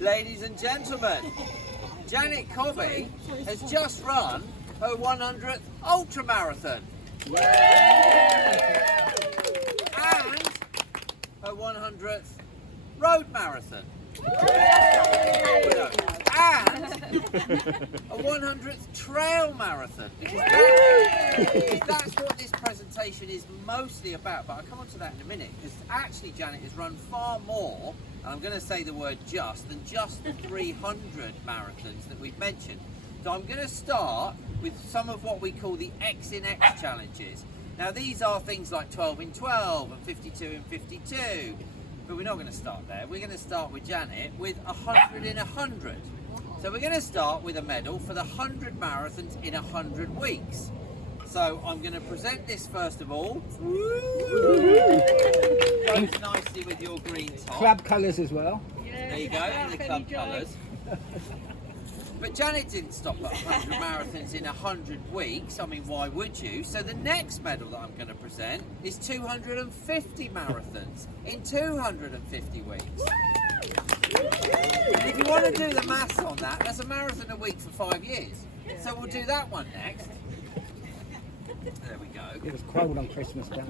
Ladies and gentlemen, Janet Cobby has just run her 100th ultra marathon. And her 100th road marathon. And a 100th trail marathon. Because that's what this presentation is mostly about. But I'll come on to that in a minute, because actually Janet has run far more, and I'm going to say the word just, than just the 300 marathons that we've mentioned. So I'm going to start with some of what we call the X in X challenges. Now these are things like 12 in 12 and 52 in 52. But we're not going to start there. We're going to start with Janet with 100 in 100. So we're going to start with a medal for the 100 marathons in 100 weeks. So I'm going to present this first of all. Goes nicely with your green top. Club colours as well. There you go, in the club colours. But Janet didn't stop at 100 marathons in 100 weeks. I mean, why would you? So the next medal that I'm going to present is 250 marathons in 250 weeks. And if you want to do the maths on that, that's a marathon a week for 5 years. So we'll do that one next. There we go. It was cold on Christmas Day.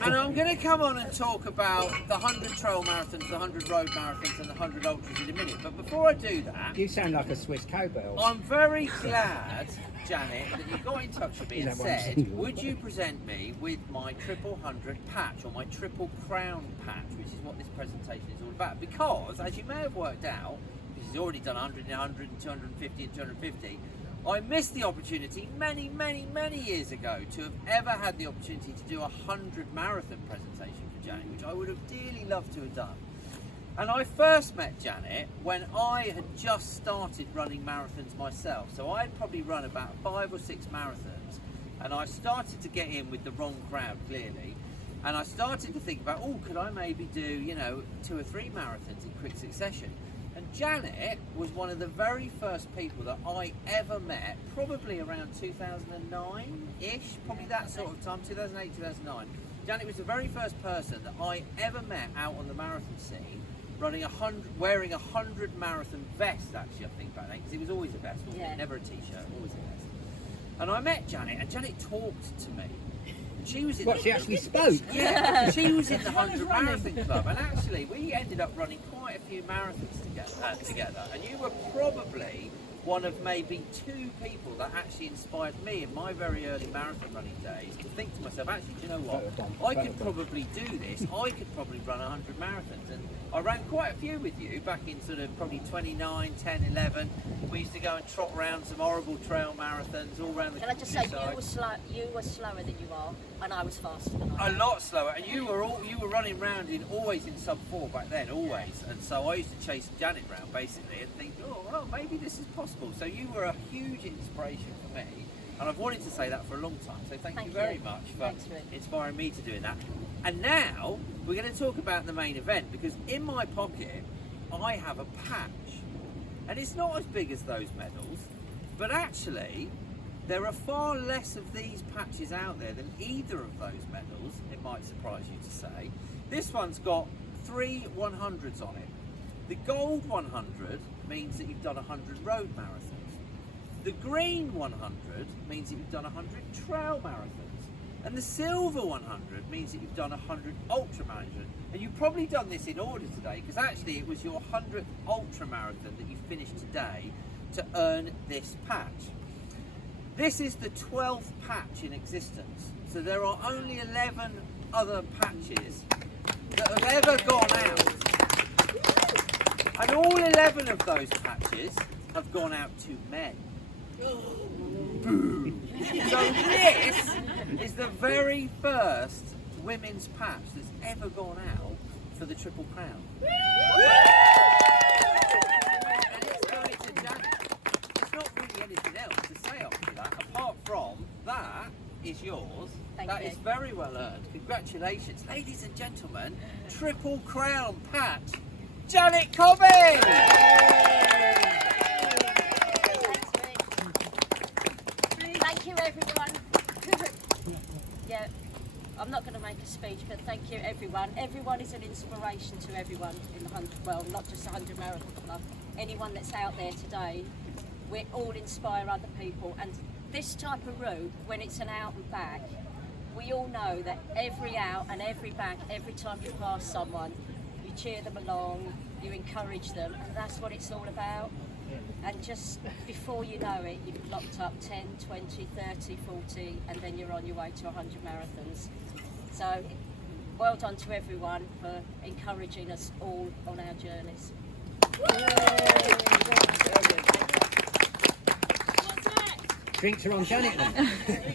And I'm going to come on and talk about the 100 trail marathons, the 100 road marathons and the 100 ultras in a minute. But before I do that... You sound like a Swiss cowbell. I'm very glad, Janet, that you got in touch with me and said, would you present me with my triple 100 patch, or my triple crown patch, which is what this presentation is all about. Because, as you may have worked out, because he's already done 100 and 100 and 250 and 250, I missed the opportunity many years ago to have ever had the opportunity to do a 100 marathon presentation for Janet, which I would have dearly loved to have done. And I first met Janet when I had just started running marathons myself. So I had probably run about 5 or 6 marathons, and I started to get in with the wrong crowd, clearly. And I started to think about, oh, could I maybe do, you know, 2 or 3 marathons in quick succession? And Janet was one of the very first people that I ever met, probably around 2009-ish, probably that sort of time, 2008, 2009. Janet was the very first person that I ever met out on the marathon scene, running wearing a 100 marathon vest, actually, I think, back then, because it was always a vest, wasn't it? Never a t-shirt, always a vest. And I met Janet, and Janet talked to me. She was in she actually spoke? Yeah, she was in the 100 Marathon Club, and actually we ended up running quite a few marathons together, and you were probably one of maybe 2 people that actually inspired me in my very early marathon running days to think to myself, actually, do you know what, I could probably do this, I could probably run 100 marathons. And I ran quite a few with you back in sort of probably 29, 10, 11. We used to go and trot around some horrible trail marathons all around the Can I just say, you were slower than you are, and I was faster than I am. A lot slower, and you were running around always in sub 4 back then, always. And so I used to chase Janet round basically and think, oh well, maybe this is possible. So you were a huge inspiration for me, and I've wanted to say that for a long time. So thank you very much for inspiring me to doing that. And now we're going to talk about the main event, because in my pocket I have a patch, and it's not as big as those medals, but actually there are far less of these patches out there than either of those medals, it might surprise you to say. This one's got 3 100s on it. The gold 100 means that you've done 100 road marathons. The green 100 means that you've done 100 trail marathons. And the silver 100 means that you've done 100 ultra marathons. And you've probably done this in order today, because actually it was your 100th ultra marathon that you finished today to earn this patch. This is the 12th patch in existence. So there are only 11 other patches that have ever gone out. And all 11 of those patches have gone out to men. Boom. So this is the very first women's patch that's ever gone out for the Triple Crown. And it's going to Janet. There's not really anything else to say after that, apart from that is yours. That is very well earned. Congratulations, ladies and gentlemen. Triple Crown patch, Janet Cobby! Thank you, everyone. Yeah. I'm not going to make a speech, but thank you everyone. Everyone is an inspiration to everyone in the 100, well, not just the 100 Marathon Club. Anyone that's out there today, we all inspire other people. And this type of route, when it's an out and back, we all know that every out and every back, every time you pass someone, you cheer them along, you encourage them, and that's what it's all about. And just before you know it, you've locked up 10, 20, 30, 40, and then you're on your way to 100 marathons. So, well done to everyone for encouraging us all on our journeys. Drinks are on Janet then.